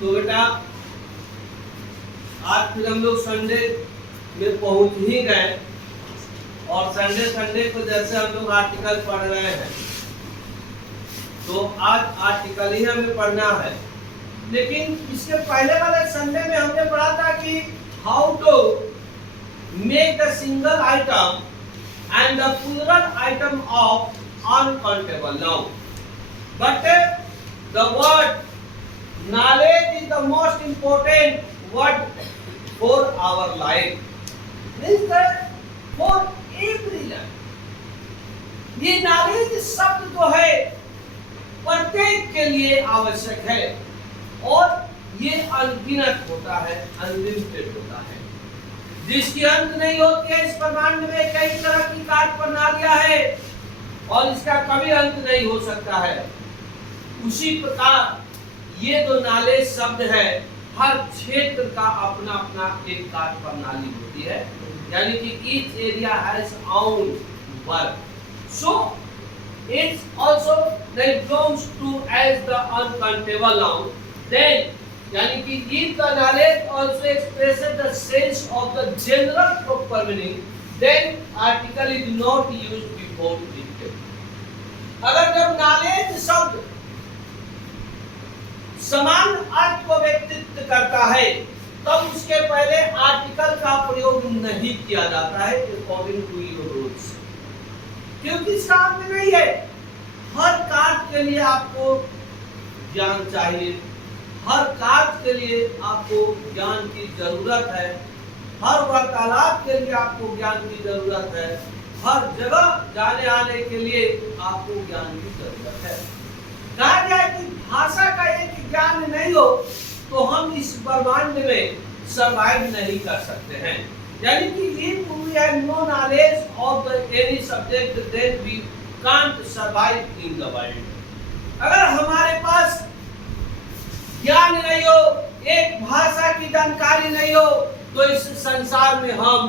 तो बेटा आज फिर हम लोग संडे में पहुंच ही गए और संडे को जैसे हम लोग आर्टिकल पढ़ रहे हैं तो आज आर्टिकल ही हमें पढ़ना है। लेकिन इसके पहले वाले संडे में हमने पढ़ा था कि how to make the single item and the plural item of uncountable noun. But the word knowledge is the most important word for our life. Means that for every life. ये knowledge शब्द जो है प्रत्येक के लिए आवश्यक है और ये अनगिनत होता है, अनलिमिटेड होता है, जिसकी अंत नहीं होती है। इस ब्रह्मांड में कई तरह की कार्य प्रणालियां है और इसका कभी अंत नहीं हो सकता है। उसी प्रकार ये जो नॉलेज शब्द है हर क्षेत्र का अपना अपना एक कार्य प्रणाली होती है, यानी कि each area has own work, so it's also belongs to as the uncountable noun. Then यानी कि each the knowledge also expresses the sense of the general proper meaning, then article is not used before it. अगर जब knowledge शब्द समान अर्थ को व्यक्तित्व करता है तब उसके पहले आर्टिकल का प्रयोग नहीं किया जाता है अकॉर्डिंग टू योर रूल्स, क्योंकि इसका अर्थ नहीं है। हर कार्य के लिए आपको ज्ञान चाहिए, हर कार्य के लिए आपको ज्ञान की जरूरत है, हर वार्तालाप के लिए आपको ज्ञान की जरूरत है, हर जगह जाने आने के लिए आपको ज्ञान की जरूरत है। कहा गया कि भाषा का एक ज्ञान नहीं हो तो हम इस ब्रह्मांड में सर्वाइव नहीं कर सकते हैं। यानी कि if we have no knowledge of any subject then we can't survive in the world। अगर हमारे पास ज्ञान नहीं हो, एक भाषा की जानकारी नहीं हो तो इस संसार में हम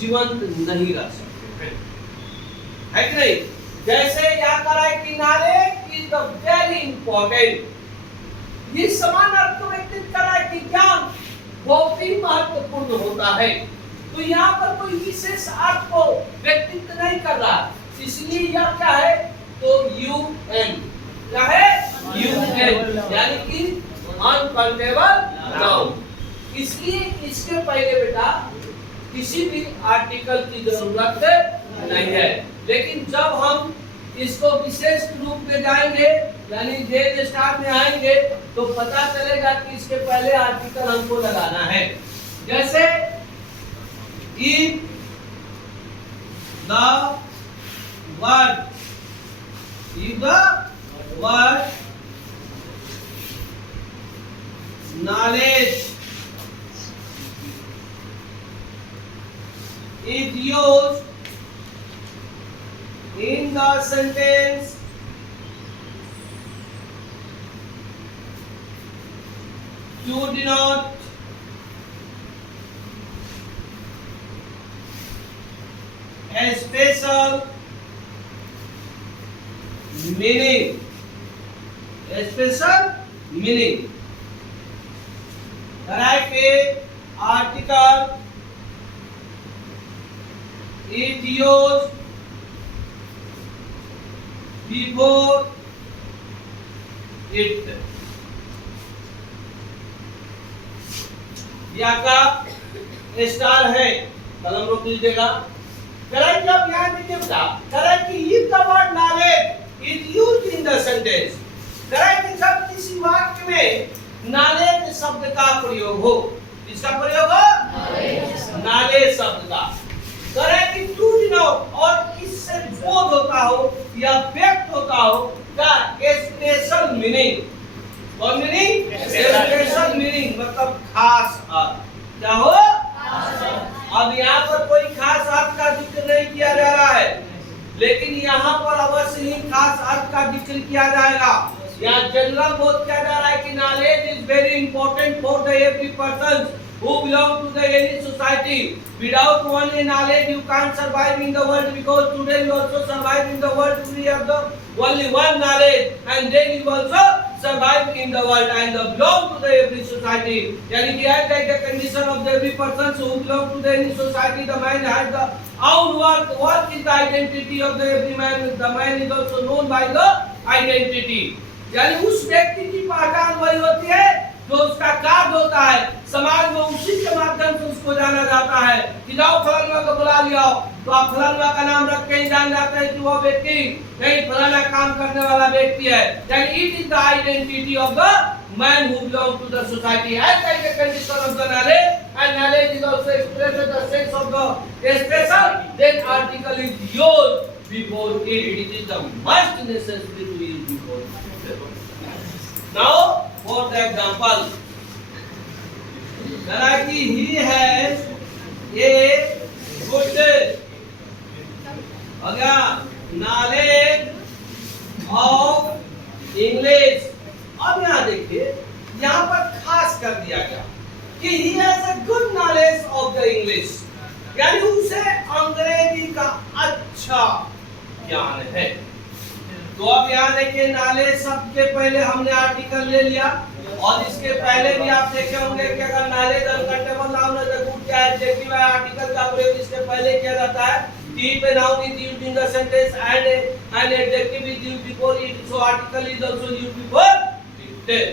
जीवंत नहीं रह सकते हैं, है कि नहीं? जैसे यहाँ कहा है कि knowledge is the very important, ये समान अर्थ को व्यक्तित्व कर रहा है कि ज्ञान बहुत ही महत्वपूर्ण होता है। तो यहाँ पर कोई विशेष अर्थ को व्यक्तित्व नहीं कर रहा, इसलिए यह क्या है तो UN क्या है UN, यानी कि अनकाउंटेबल नाउन। इसलिए इसके पहले बेटा किसी भी आर्टिकल की जरूरत नहीं है। लेकिन जब हम इसको विशेष रूप में जाएंगे यानी जे स्टार में आएंगे तो पता चलेगा कि इसके पहले आर्टिकल हमको लगाना है। जैसे if the word knowledge is used in the sentence to denote a special meaning, like a article is used before it। या का स्टार है, कलम रोक लीजिएगा। करेक्ट जब यहाँ देखिए बेटा, correct if the word knowledge is used in the sentence, correct जब किसी वाक्य में knowledge शब्द का प्रयोग हो, इसका प्रयोग हो knowledge शब्द का, करेक्ट टू डिनोट और इससे बोध होता हो या व्यक्त होता हो का स्पेशल मीनिंग। और मीनिंग स्पेशल मीनिंग मतलब खास अर्थ। क्या हो? अब यहाँ पर कोई खास अर्थ का जिक्र नहीं किया जा रहा है, लेकिन यहाँ पर अवश्य ही खास अर्थ का जिक्र किया जाएगा। यहाँ जनरल बोध किया जा रहा है कि knowledge is very important for the every person who belong to the any society। Without only knowledge you can't survive in the world, because today you also survive in the world. We have the only one knowledge and then you also survive in the world and belong to the every society. यानी कि है like the condition of the every person who belong to the any society. The man has the own work. Work is the identity of the every man. The man is also known by the identity. यानी उस व्यक्ति की पहचान वही होती है जो उसका कार्य होता है समाज में, उसी के माध्यम से उसको जाना जाता है कि जाओ फलाना को बुला लिया तो आप फलाना का नाम रख के ही जान जाते हैं कि वो व्यक्ति नहीं फलाना काम करने वाला व्यक्ति है. यानी it is the identity of the man who belong to the society as like the condition of the knowledge and knowledge is also expressed the sense of the special then article is your before it is the must necessary to use before. Now for the example, that he has a good knowledge of English. अब यहाँ देखिए यहाँ पर खास कर दिया गया कि he has a good knowledge of the English, यानी उसे अंग्रेजी का अच्छा ज्ञान है. तो अब यहाँ देखिए नॉलेज शब्द के पहले हमने आर्टिकल ले लिया और इसके पहले भी आप देखे होंगे कि अगर नॉलेज अनकंटेबल नाउन है तो गुड क्या एडजेक्टिव है आर्टिकल का प्रयोग इसके पहले किया जाता है. टी पे noun is used in the sentence and an adjective is used before it, so article is also used before it.